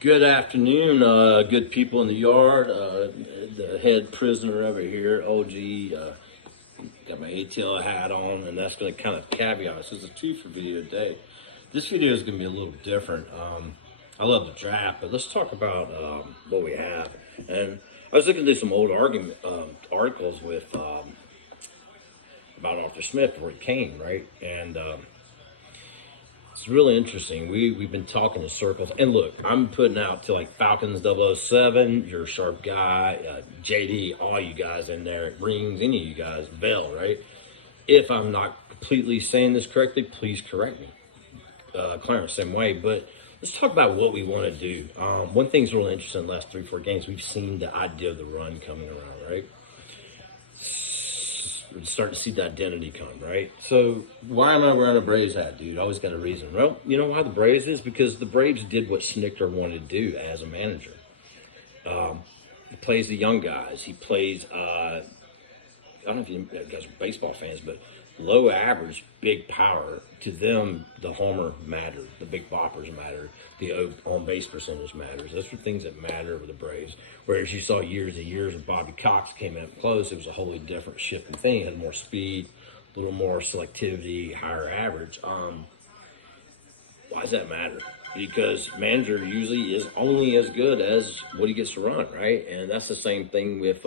Good afternoon, good people in the yard. The head prisoner over here, OG, got my ATL hat on, and that's going to kind of caveat. This is a two-for video today. This video is going to be a little different. I love the draft, but let's talk about what we have. And I was looking through some old articles with about Arthur Smith before he came, right? And it's really interesting. We've been talking in circles. And look, I'm putting out to like Falcons 007, you're a sharp guy, JD, all you guys in there, Rings, any of you guys, Bell, right? If I'm not completely saying this correctly, please correct me. Clarence, same way. But let's talk about what we want to do. One thing's really interesting in the last 3-4 games, we've seen the idea of the run coming around, right? We're starting to see the identity come, right? So why am I wearing a Braves hat, dude? I always got a reason. Well, you know why the Braves is? Because the Braves did what Snicker wanted to do as a manager. He plays the young guys. He plays, I don't know if you guys are baseball fans, but low average, big power. To them, the homer mattered. The big boppers mattered. The on-base percentage matters. Those are things that matter with the Braves. Whereas you saw years and years of Bobby Cox came up close, it was a wholly different shifting thing. It had more speed, a little more selectivity, higher average. Why does that matter? Because manager usually is only as good as what he gets to run, right? And that's the same thing with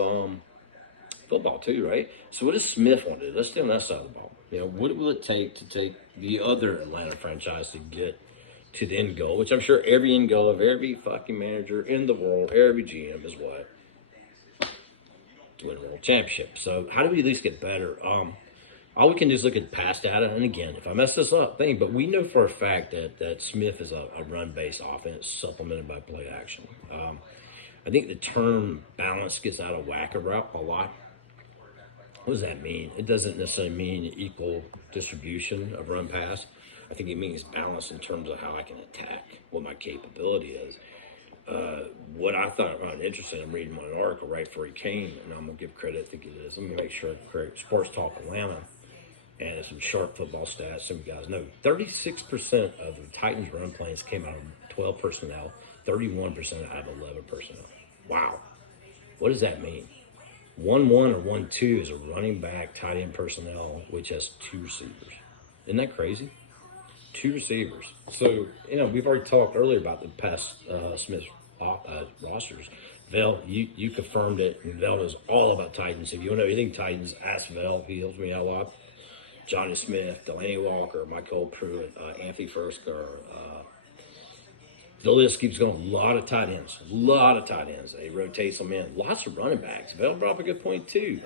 football too, right? So what does Smith want to do? Let's stay on that side of the ball. You know, what will it take to take the other Atlanta franchise to get to the end goal, which I'm sure every end goal of every fucking manager in the world, every GM is what? To win a world championship. So how do we at least get better? All we can do is look at past data. And again, if I mess this up, but we know for a fact that Smith is a run-based offense supplemented by play action. I think the term balance gets out of whack a lot. What does that mean? It doesn't necessarily mean equal distribution of run pass. I think it means balance in terms of how I can attack, what my capability is. What I thought found interesting, I'm reading one article right before he came, and I'm going to give credit, I think it is. Let me make sure I'm correct. Sports Talk Atlanta, and it's some sharp football stats. Some guys know 36% of the Titans' run plays came out of 12 personnel, 31% out of 11 personnel. Wow. What does that mean? 1-1 or 1-2 is a running back tight end personnel, which has 2 receivers. Isn't that crazy? 2 receivers. So, we've already talked earlier about the past Smith rosters. Vel, you confirmed it, and Vel is all about Titans. If you want to know anything Titans, ask Vel. He helps me out a lot. Johnny Smith, Delaney Walker, Michael Pruitt, Anthony Fursker. The list keeps going. A lot of tight ends. They rotate them in. Lots of running backs. Vel brought up a good point, too.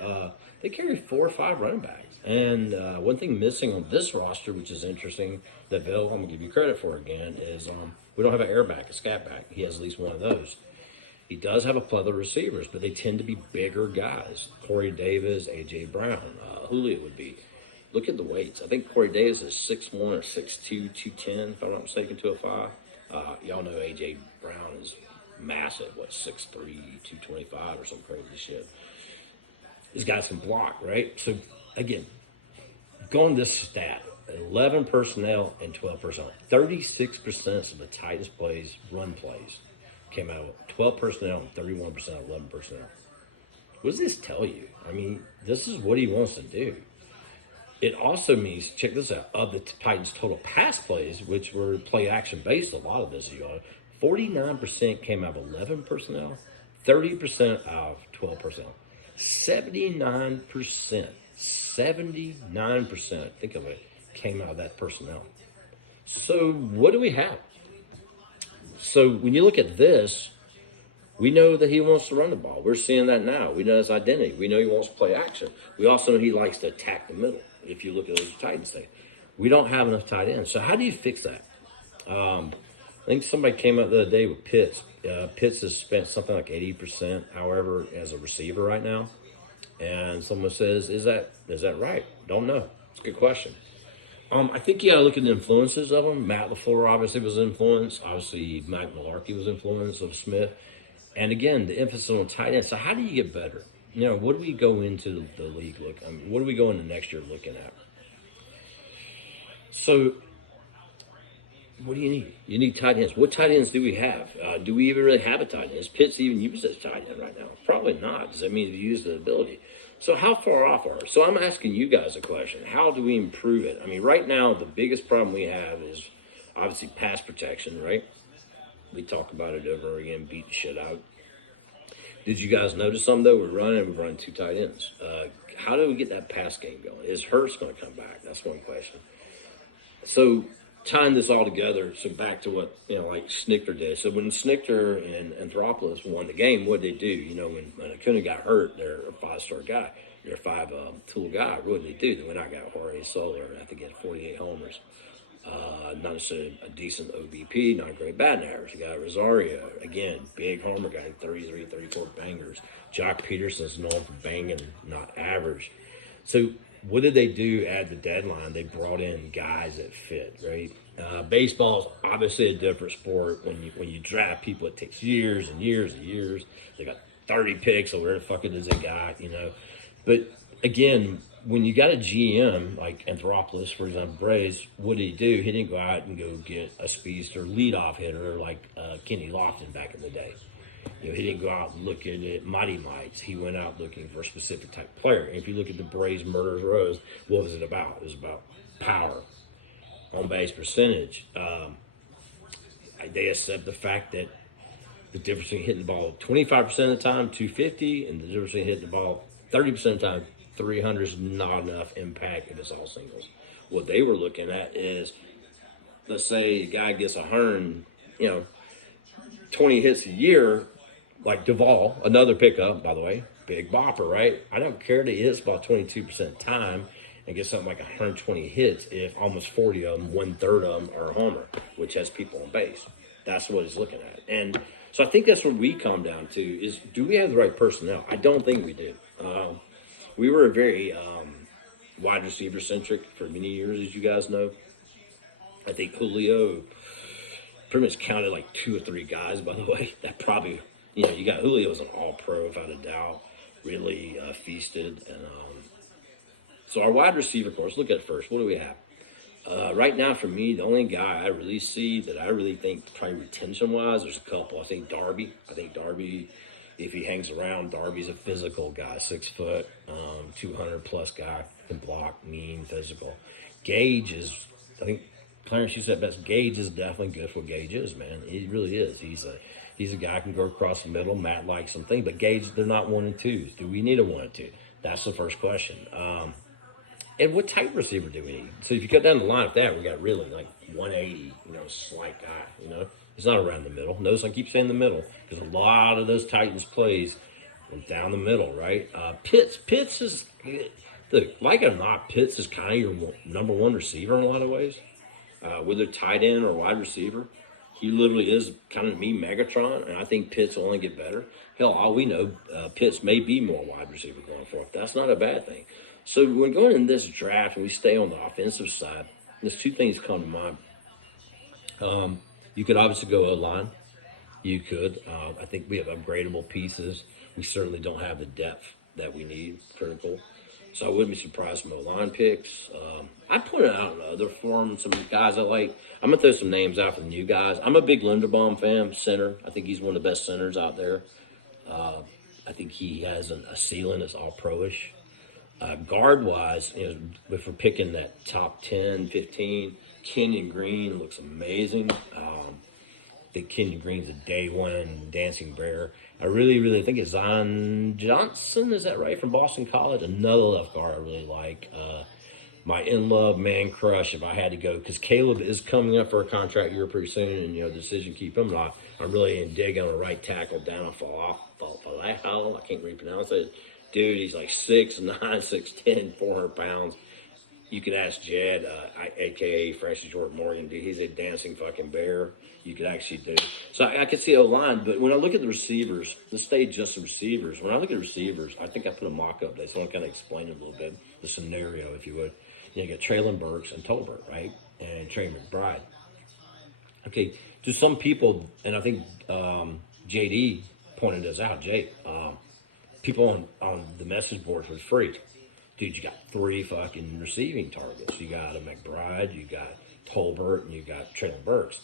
They carry 4 or 5 running backs. And one thing missing on this roster, which is interesting, that Vel, I'm going to give you credit for again, is we don't have an airback, a scat back. He has at least one of those. He does have a plethora of receivers, but they tend to be bigger guys. Corey Davis, A.J. Brown, Julio would be. Look at the weights. I think Corey Davis is 6'1 or 6'2", 210, if I'm not mistaken, 205. Y'all know A.J. Brown is massive, 6'3", 225 or some crazy shit. These guys can block, right? So, again, going this stat, 11 personnel and 12 personnel. 36% of the Titans run plays, came out of 12 personnel and 31% 11 personnel. What does this tell you? I mean, this is what he wants to do. It also means, check this out, of the Titans' total pass plays, which were play action based, a lot of this, 49% came out of 11 personnel, 30% out of 12 personnel. 79%, think of it, came out of that personnel. So what do we have? So when you look at this, we know that he wants to run the ball. We're seeing that now. We know his identity. We know he wants to play action. We also know he likes to attack the middle. If you look at those Titans thing, we don't have enough tight ends. So how do you fix that? I think somebody came up the other day with Pitts. Pitts has spent something like 80%, however, as a receiver right now. And someone says, is that right? Don't know. It's a good question. I think you got to look at the influences of them. Matt LaFleur obviously was an influence. Obviously, Mike Mularkey was an influence of Smith. And again, the emphasis on tight ends. So how do you get better? What do we go into the league looking? What do we go into next year looking at? So What do you need? You need tight ends. What tight ends do we have? Do we even really have a tight end? Is Pitts even used as tight end right now? Probably not. Does that mean he used the ability? So how far off are we? So I'm asking you guys a question. How do we improve it? I mean, right now, the biggest problem we have is obviously pass protection, right? We talk about it over again, beat the shit out. Did you guys notice something, though? We're running two tight ends. How do we get that pass game going? Is Hurts going to come back? That's one question. So tying this all together, so back to what, like Snicker did. So when Snicker and Anthropoulos won the game, what did they do? When Acuna got hurt, they're a five-star guy. They're a five-tool guy. What did they do? They went out and got Jorge Soler. I think he had 48 homers. Not necessarily a decent OBP, not a great batting average. You got Rosario, again, big homer guy, 33, 34 bangers. Jock Peterson's known for banging, not average. So what did they do at the deadline? They brought in guys that fit, right? Baseball's obviously a different sport. When you draft people, it takes years and years and years. They got 30 picks, or where the fuck it is they got, But again, when you got a GM like Anthropoulos, for example, Braves, what did he do? He didn't go out and go get a speedster leadoff hitter like Kenny Lofton back in the day. He didn't go out and look at it, mighty mites. He went out looking for a specific type of player. And if you look at the Braves Murderers Rows, what was it about? It was about power, on base percentage. They accept the fact that the difference between hitting the ball 25% of the time, 250, and the difference between hitting the ball 30% of the time, 300 is not enough impact if it's all singles. What they were looking at is, let's say a guy gets 100, 20 hits a year, like Duvall, another pickup, by the way, big bopper, right? I don't care that he hits about 22% time and gets something like 120 hits if almost 40 of them, one-third of them are a homer, which has people on base. That's what he's looking at. And so I think that's what we come down to is, do we have the right personnel? I don't think we do. We were very wide receiver centric for many years, as you guys know. I think Julio pretty much counted like 2 or 3 guys, by the way, that probably, you got Julio as an all-pro without a doubt, really feasted. And so our wide receiver course, look at it first. What do we have? Right now, for me, the only guy I really see that I really think probably retention-wise, there's a couple. I think Darby, if he hangs around, Darby's a physical guy, 6 foot, 200-plus guy, can block, mean, physical. Gage is, I think, Clarence, you said best. Gage is definitely good for what Gage is, man. He really is. He's a guy who can go across the middle. Matt likes something, but Gage, they're not 1 and 2s. Do we need a 1 and 2? That's the first question. And what type of receiver do we need? So if you cut down the line of that, we got really like 180, slight guy, It's not around the middle. Notice I keep saying the middle because a lot of those Titans plays down the middle, right? Pitts is, look, like it or not, Pitts is kind of your number 1 receiver in a lot of ways. Whether tight end or wide receiver, he literally is kind of me, Megatron, and I think Pitts will only get better. Hell, all we know, Pitts may be more wide receiver going forward. That's not a bad thing. So when we're going in this draft and we stay on the offensive side, there's 2 things come to mind. You could obviously go O-line. You could. I think we have upgradable pieces. We certainly don't have the depth that we need, critical. So I wouldn't be surprised from O-line picks. I pointed out in other forums some guys I like. I'm going to throw some names out for the new guys. I'm a big Linderbaum fan, center. I think he's one of the best centers out there. I think he has a ceiling that's all pro-ish. Guard-wise, if we're picking that top 10, 15, Kenyon Green looks amazing. I think Kenyon Green's a day 1 dancing bear. I really, really think it's Zion Johnson, is that right, from Boston College? Another left guard I really like. My in-love man crush, if I had to go, because Caleb is coming up for a contract year pretty soon, and, the decision to keep him. I'm really digging on a right tackle down I can't really pronounce it. Dude, he's like 6'9", 6'10", 400 pounds. You could ask Jed, a.k.a. Francis Jordan Morgan, dude, he's a dancing fucking bear. You could actually do. So I could see O-line, but when I look at the receivers, let's stay just the receivers. When I look at receivers, I think I put a mock-up there, so I want to kind of explain it a little bit, the scenario, if you would. You got Traylon Burks and Tolbert, right? And Trey McBride. Okay, to some people, and I think JD pointed this out, Jake, people on the message boards was freaked. Dude, you got 3 fucking receiving targets. You got a McBride, you got Tolbert, and you got Traylon Burks.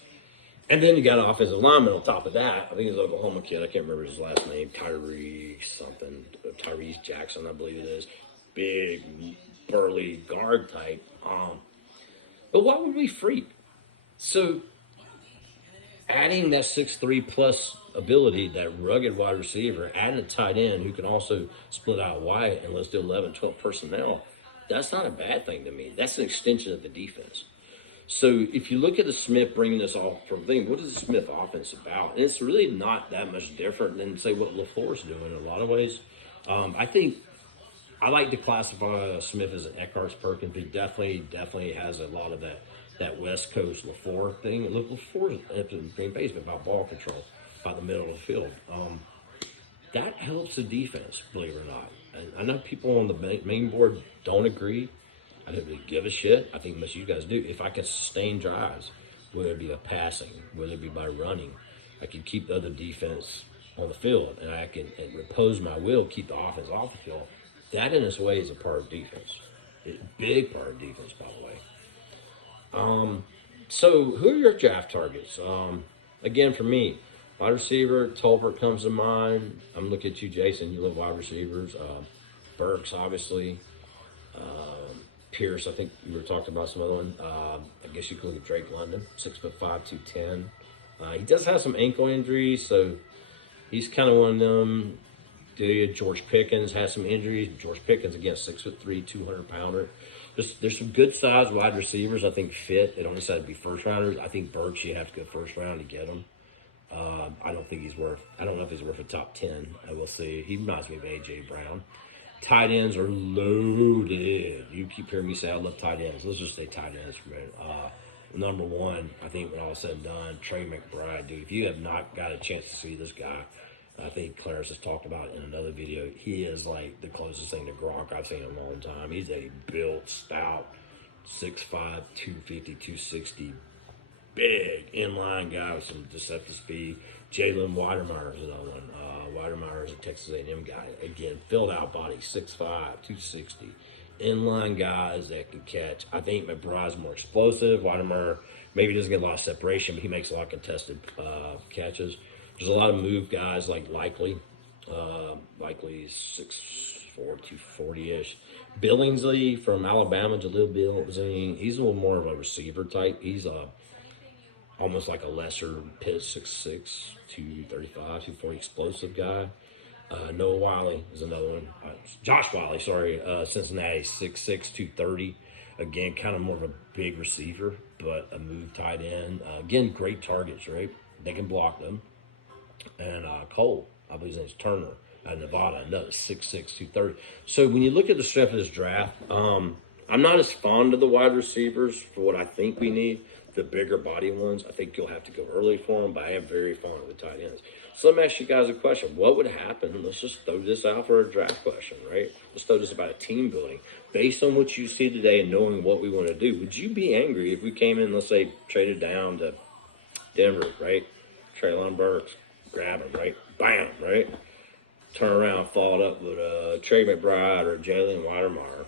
And then you got an offensive lineman on top of that. I think it's an Oklahoma kid. I can't remember his last name. Tyrese Jackson, I believe it is. Big, burly guard type. But why would we freak? So adding that 6'3" plus ability, that rugged wide receiver, adding a tight end who can also split out wide and let's do 11, 12 personnel, that's not a bad thing to me. That's an extension of the defense. So if you look at the Smith bringing this off from thing, what is the Smith offense about? And it's really not that much different than, say, what LaFleur's doing in a lot of ways. I think I like to classify Smith as an Eckhart's Perkins. He definitely has a lot of that West Coast LaFleur thing. Look, LaFleur's at the Green Bay's been about ball control, about the middle of the field. That helps the defense, believe it or not. And I know people on the main board don't agree. I don't really give a shit. I think most of you guys do. If I can sustain drives, whether it be by passing, whether it be by running, I can keep the other defense on the field, and I can repose my will, keep the offense off the field. That in its way is a part of defense. It's a big part of defense, by the way. So who are your draft targets? Again, for me, wide receiver, Tolbert comes to mind. I'm looking at you, Jason. You love wide receivers. Burks, obviously. Pierce, I think you were talking about some other one. I guess you could look at Drake London, 6'5", 210. He does have some ankle injuries, so he's kind of one of them. George Pickens has some injuries. George Pickens, again, 6'3", 200-pounder. There's some good sized wide receivers I think fit. They don't decide to be first rounders. I think Burks, you have to go first round to get him. I don't know if he's worth a top 10. I will see. He reminds me of A.J. Brown. Tight ends are loaded. You keep hearing me say I love tight ends. Let's just say tight ends for a minute. Number one, I think when all is said and done, Trey McBride, dude. If you have not got a chance to see this guy, I think Clarence has talked about it in another video. He is like the closest thing to Gronk I've seen in a long time. He's a built, stout, 6'5", 250, 260, big inline guy with some deceptive speed. Jalen Weidermeyer is another one. Weidermeyer is a Texas A&M guy. Again, filled out body, 6'5", 260. Inline guys that can catch. I think McBride's more explosive. Weidermeyer maybe doesn't get a lot of separation, but he makes a lot of contested catches. There's a lot of move guys like Likely. Likely's 6'4", 240-ish. Billingsley from Alabama, Jaleel Billingsley. He's a little more of a receiver type. He's almost like a lesser Pitts, 6'6", 235, 240 explosive guy. Noah Wiley is another one. Josh Wiley, Cincinnati, 6'6", 230. Again, kind of more of a big receiver, but a move tight end. Again, great targets, right? They can block them. And Cole, I believe his name's Turner, out of Nevada, another 6'6", 230. So when you look at the strength of this draft, I'm not as fond of the wide receivers for what I think we need. The bigger body ones, I think you'll have to go early for them, but I am very fond of the tight ends. So let me ask you guys a question. What would happen? Let's just throw this out for a draft question, right? Let's throw this about a team building. Based on what you see today and knowing what we want to do, would you be angry if we came in, let's say, traded down to Denver, right? Traylon Burks, grab him, right? Bam, right? Turn around, followed up with Trey McBride or Jalen Weidermeyer.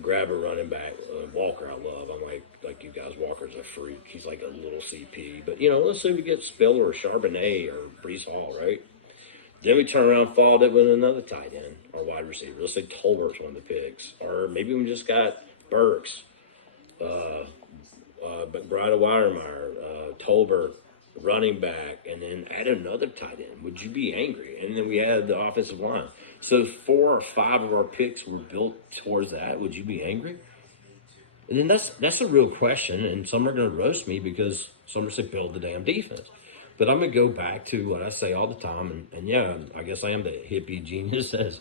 Grab a running back. Walker, I love. I'm like you guys, Walker's a freak. He's like a little CP. But, let's say we get Spiller or Charbonnet or Brees Hall, right? Then we turn around, followed it with another tight end or wide receiver. Let's say Tolbert's one of the picks. Or maybe we just got Burks, McBride or Weidermeyer, Tolbert, running back, and then add another tight end. Would you be angry? And then we add the offensive line. So 4 or 5 of our picks were built towards that. Would you be angry? And then that's a real question, and some are going to roast me because some are say build the damn defense. But I'm going to go back to what I say all the time, and yeah, I guess I am the hippie genius as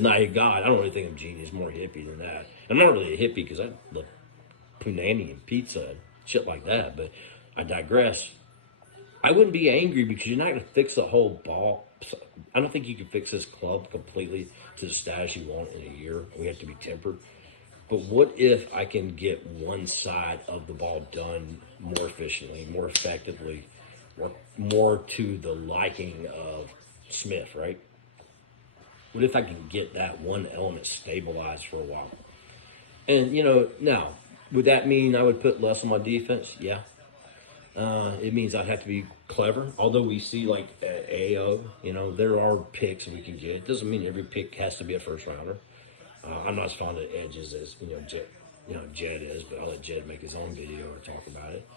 not God. I don't really think I'm genius, more hippie than that. I'm not really a hippie because I love Poo-nanny and pizza and shit like that, but I digress. I wouldn't be angry because you're not going to fix the whole ball. I don't think you can fix this club completely to the status you want in a year. We have to be tempered. But what if I can get one side of the ball done more efficiently, more effectively, more to the liking of Smith, right? What if I can get that one element stabilized for a while? And, now, Would that mean I would put less on my defense? Yeah. It means I'd have to be clever. Although we see like AO, there are picks we can get. It doesn't mean every pick has to be a first rounder. I'm not as fond of edges as Jed is, but I'll let Jed make his own video or talk about it.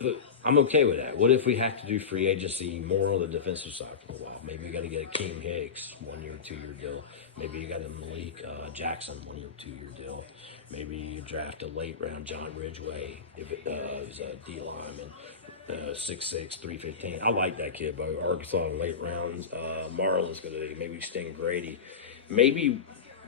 But I'm okay with that. What if we have to do free agency more on the defensive side for a while? Maybe we got to get a King Hicks 1 year, 2 year deal. Maybe you got a Malik Jackson 1 year, 2 year deal. Maybe you draft a late round John Ridgeway if it is a D lineman, 6'6", 315. I like that kid, bro. Arkansas in late rounds. Marlon's going to maybe Sting Grady. Maybe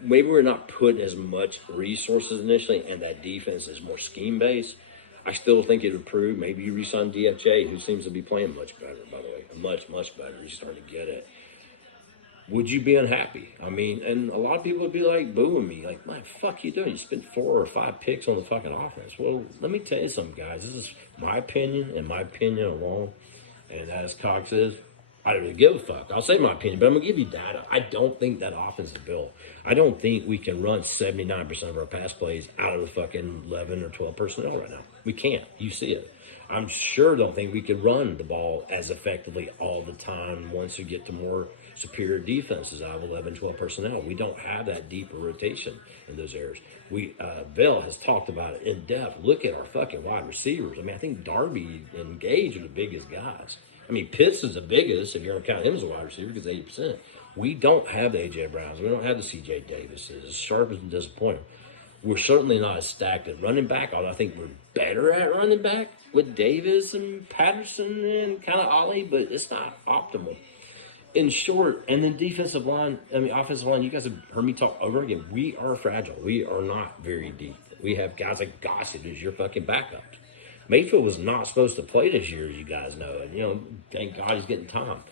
we're not putting as much resources initially, and that defense is more scheme based. I still think it would improve. Maybe you re-sign DFJ, who seems to be playing much better, by the way. Much better. He's starting to get it. Would you be unhappy? I mean, and a lot of people would be like booing me. Like, man, fuck you doing? You spent 4 or 5 picks on the fucking offense. Well, let me tell you something, guys. This is my opinion and my opinion alone. And as Cox says, I don't really give a fuck. I'll say my opinion, but I'm going to give you data. I don't think that offense is built. I don't think we can run 79% of our pass plays out of the fucking 11 or 12 personnel right now. We can't. You see it. I'm sure don't think we could run the ball as effectively all the time once you get to more superior defenses out of 11, 12 personnel. We don't have that deeper rotation in those areas. Bill has talked about it in depth. Look at our fucking wide receivers. I mean, I think Darby and Gage are the biggest guys. I mean, Pitts is the biggest, if you're going to count him as a wide receiver, because 80%. We don't have the A.J. Browns. We don't have the C.J. Davises. As sharp as disappointing. We're certainly not as stacked at running back, although I think we're better at running back with Davis and Patterson and kind of Ollie, but it's not optimal. In short, and then offensive line, you guys have heard me talk over again. We are fragile. We are not very deep. We have guys like Gossett who's your fucking backup. Mayfield was not supposed to play this year, as you guys know. And, thank God he's getting time.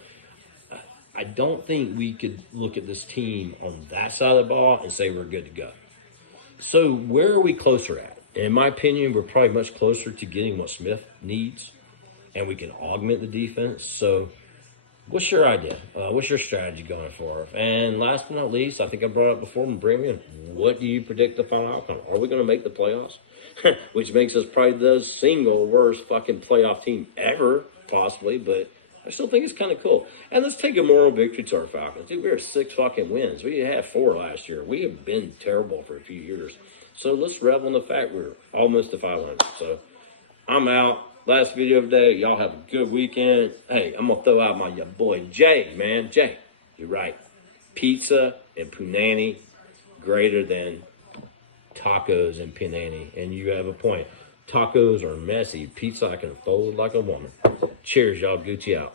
I don't think we could look at this team on that side of the ball and say we're good to go. So where are we closer at? In my opinion, we're probably much closer to getting what Smith needs, and we can augment the defense. So what's your idea? What's your strategy going for? And last but not least, I think I brought it up before, Brandon, what do you predict the final outcome? Are we going to make the playoffs? Which makes us probably the single worst fucking playoff team ever, possibly, but I still think it's kind of cool. And let's take a moral victory to our Falcons. Dude, we were 6 fucking wins. We had 4 last year. We have been terrible for a few years. So let's revel in the fact we're almost to 500. So I'm out. Last video of the day. Y'all have a good weekend. Hey, I'm going to throw out my boy Jay, man. Jay, you're right. Pizza and Poo-nanny greater than tacos and Poo-nanny. And you have a point. Tacos are messy. Pizza I can fold like a woman. Cheers, y'all. Gucci out.